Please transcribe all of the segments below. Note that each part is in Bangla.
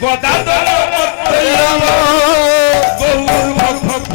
গদাধর ভক্ত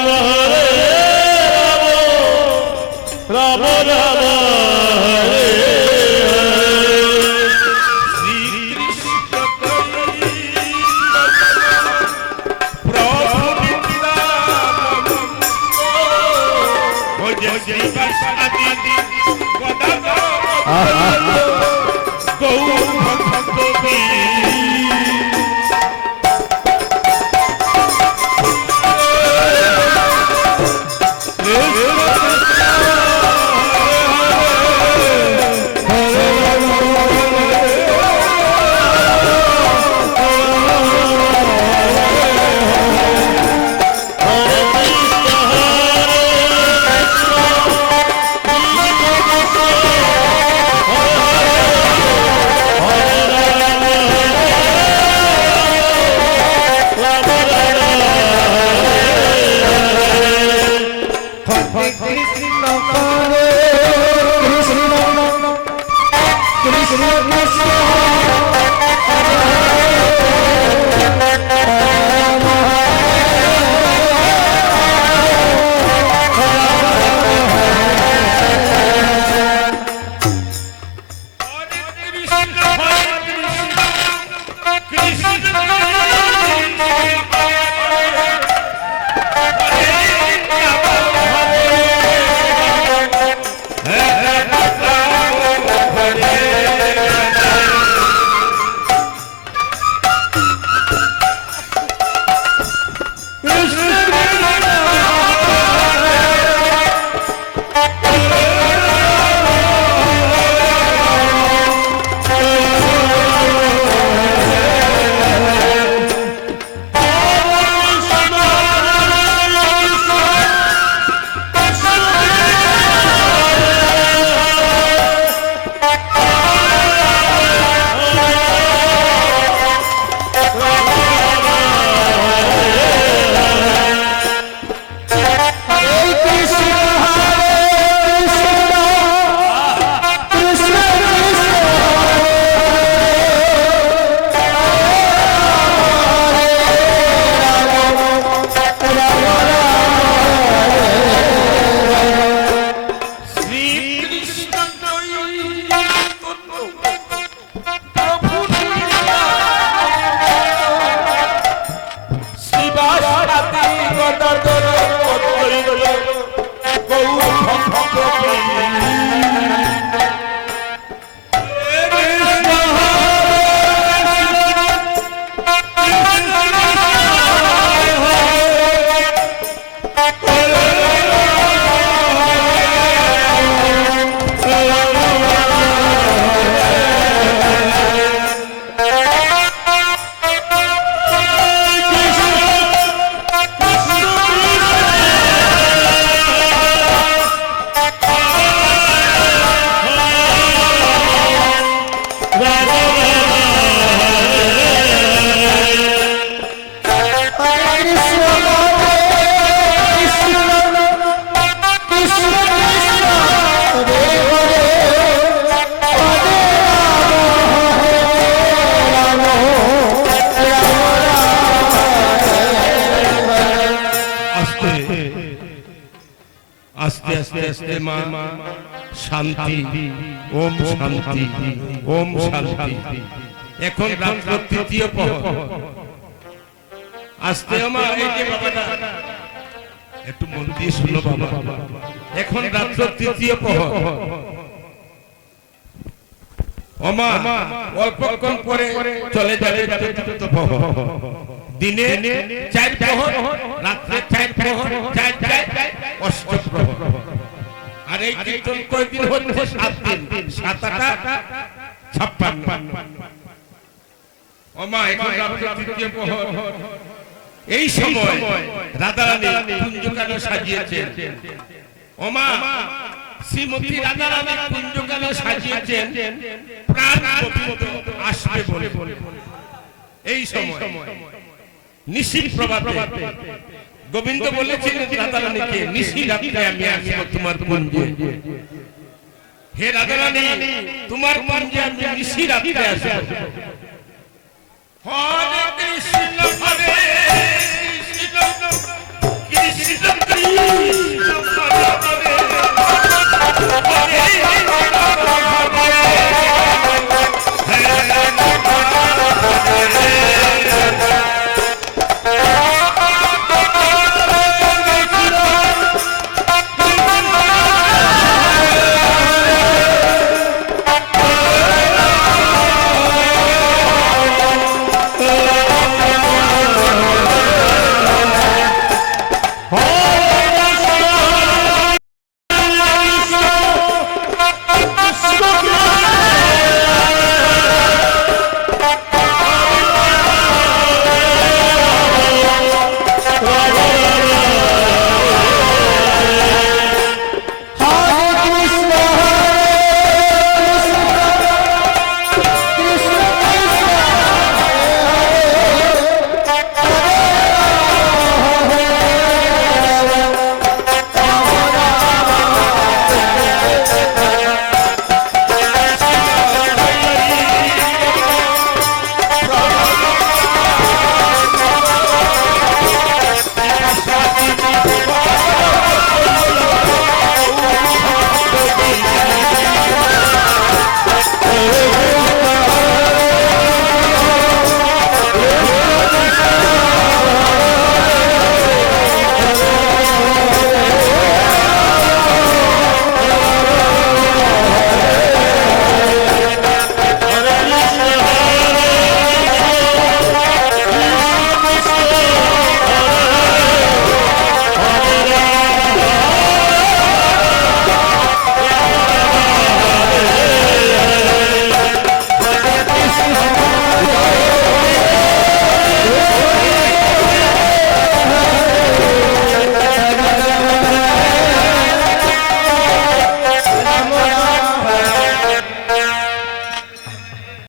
Thank you. বাসি কথা কৌল ভক্ত আস্তে আস্তে আস্তে মা, শান্তি, ওম শান্তি ওম শান্তি। এখন রাত্র তৃতীয় প্রহর আস্তে মা, এই যে বাবাটা। একটু মন দিয়ে শুনো বাবা। এখন রাত্র তৃতীয় প্রহর অমা অল্পক্ষণ পরে চলে যাবে যাবে চতুর্থ প্রহর দিনে চার প্রহর রাত্রে চার প্রহর চার চার অষ্ট প্রহর আর এই কীর্তন কয়দিন হচ্ছে? সাত দিন। সাত আটা ছাপ্পান্ন। ওমা এখন রাত্র তৃতীয় প্রহর। এই সময় রাধারানী কুঞ্জকানো সাজিয়েছেন। ওমা শ্রীমতী রাধারানী কুঞ্জকানো সাজিয়েছেন। প্রাণ আসবে বলে। এই সময়। নিশির প্রভাতে গোবিন্দ বলেছিলেন তোমার হে রাধারানী তোমার কুঞ্জে আমি নিশি রাত্রে আসব। কৃষ্ণ